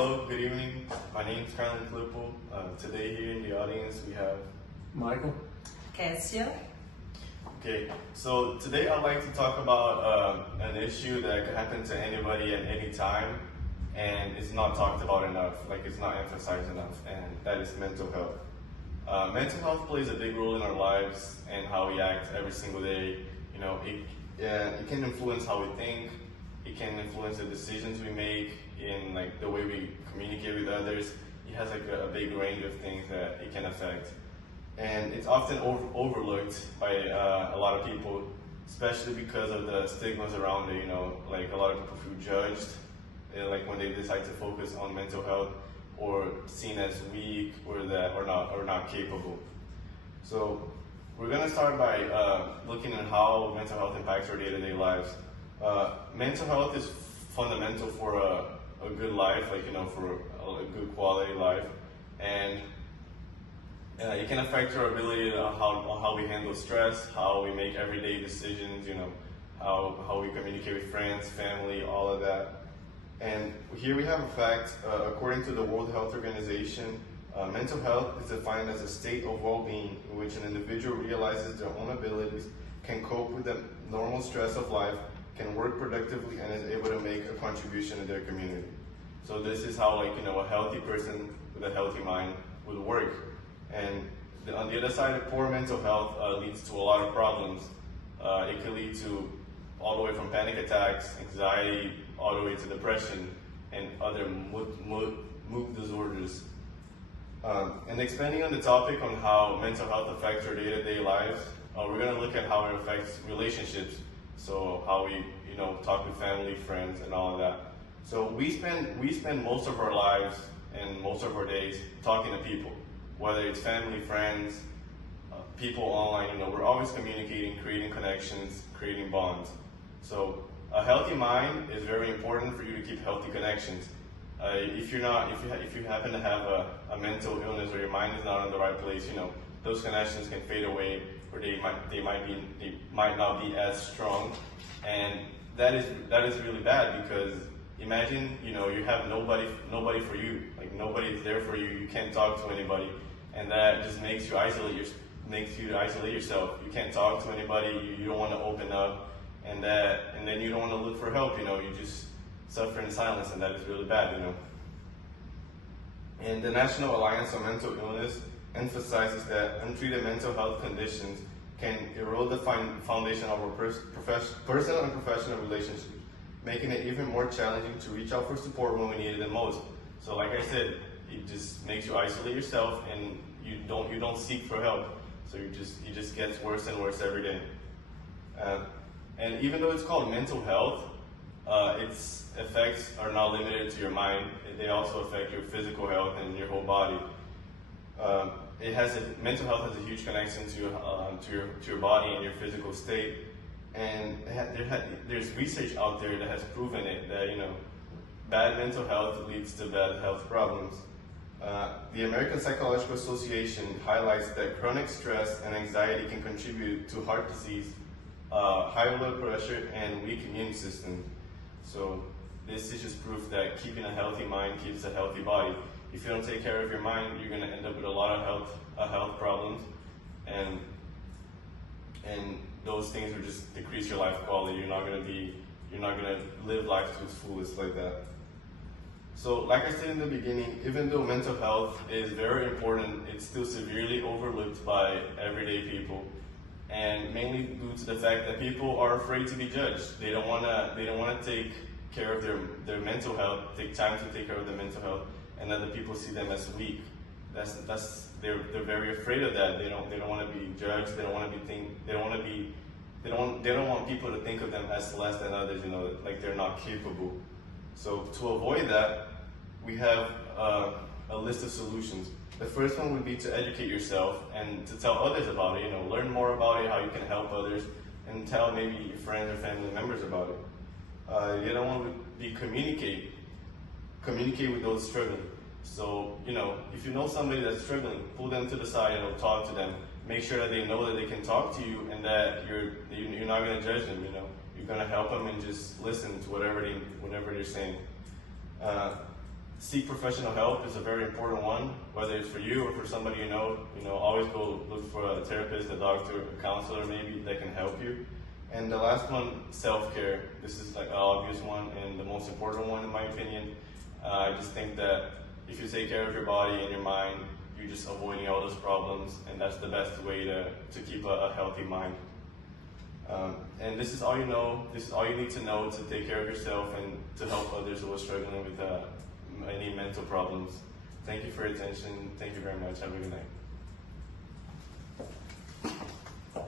Hello, good evening. My name is Carlin Klippo. Today here in the audience we have Michael. Cassia. Okay, so today I'd like to talk about an issue that could happen to anybody at any time, and it's not talked about enough, like it's not emphasized enough, and that is mental health. Mental health plays a big role in our lives and how we act every single day. You know, it can influence how we think, it can influence the decisions we make, in like the way we communicate with others. It has like a big range of things that it can affect. And it's often overlooked by a lot of people, especially because of the stigmas around it. You know, like a lot of people feel judged, like when they decide to focus on mental health, or seen as weak, or not capable. So we're gonna start by looking at how mental health impacts our day-to-day lives. Mental health is fundamental for a good life, like, you know, for a good quality life, and it can affect our ability to how we handle stress, how we make everyday decisions, you know, how we communicate with friends, family, all of that. And here we have a fact, according to the World Health Organization, mental health is defined as a state of well-being in which an individual realizes their own abilities, can cope with the normal stress of life, can work productively, and is able to make a contribution in their community. So this is how, like, you know, a healthy person with a healthy mind would work. And on the other side, poor mental health leads to a lot of problems. It can lead to all the way from panic attacks, anxiety, all the way to depression and other mood disorders. And expanding on the topic on how mental health affects our day-to-day lives, we're going to look at how it affects relationships. So how we, you know, talk with family, friends, and all of that. So we spend most of our lives and most of our days talking to people, whether it's family, friends, people online. You know, we're always communicating, creating connections, creating bonds. So a healthy mind is very important for you to keep healthy connections. If you happen to have a mental illness, or your mind is not in the right place, you know, those connections can fade away, or they might not be as strong, and that is really bad, because imagine, you know, you have nobody for you, like nobody is there for you. You can't talk to anybody, and that just makes you isolate yourself. You can't talk to anybody. You don't want to open up, and then you don't want to look for help. You know, you just suffer in silence, and that is really bad. You know. And the National Alliance on Mental Illness emphasizes that untreated mental health conditions can erode the foundation of our personal and professional relationships, making it even more challenging to reach out for support when we need it the most. So like I said, it just makes you isolate yourself, and you don't seek for help. So it just gets worse and worse every day. And even though it's called mental health, its effects are not limited to your mind. They also affect your physical health and your whole body. Mental health has a huge connection to your body and your physical state, and there's research out there that has proven it, that, you know, bad mental health leads to bad health problems. The American Psychological Association highlights that chronic stress and anxiety can contribute to heart disease, high blood pressure, and weak immune system. So this is just proof that keeping a healthy mind keeps a healthy body. If you don't take care of your mind, you're going to end up with a lot of health problems, and those things will just decrease your life quality. You're not going to live life to its fullest like that. So, like I said in the beginning, even though mental health is very important, it's still severely overlooked by everyday people, and mainly due to the fact that people are afraid to be judged. They don't want to take care of their mental health, take time to take care of their mental health, and other people see them as weak. They're very afraid of that. They don't want to be judged. They don't want people to think of them as less than others. You know, like they're not capable. So to avoid that, we have a list of solutions. The first one would be to educate yourself and to tell others about it. You know, learn more about it, how you can help others, and tell maybe your friends or family members about it. The other one would be communicate with those struggling. So, you know, if you know somebody that's struggling, pull them to the side and talk to them. Make sure that they know that they can talk to you, and that you're not going to judge them. You know, you're going to help them and just listen to whatever they're saying. seek professional help is a very important one, whether it's for you or for somebody you know. Always go look for a therapist, a doctor, a counselor maybe that can help you. And the last one, self-care. This is like an obvious one and the most important one in my opinion. I just think that if you take care of your body and your mind, you're just avoiding all those problems, and that's the best way to keep a healthy mind. And this is all you know. This is all you need to know to take care of yourself and to help others who are struggling with any mental problems. Thank you for your attention. Thank you very much. Have a good night.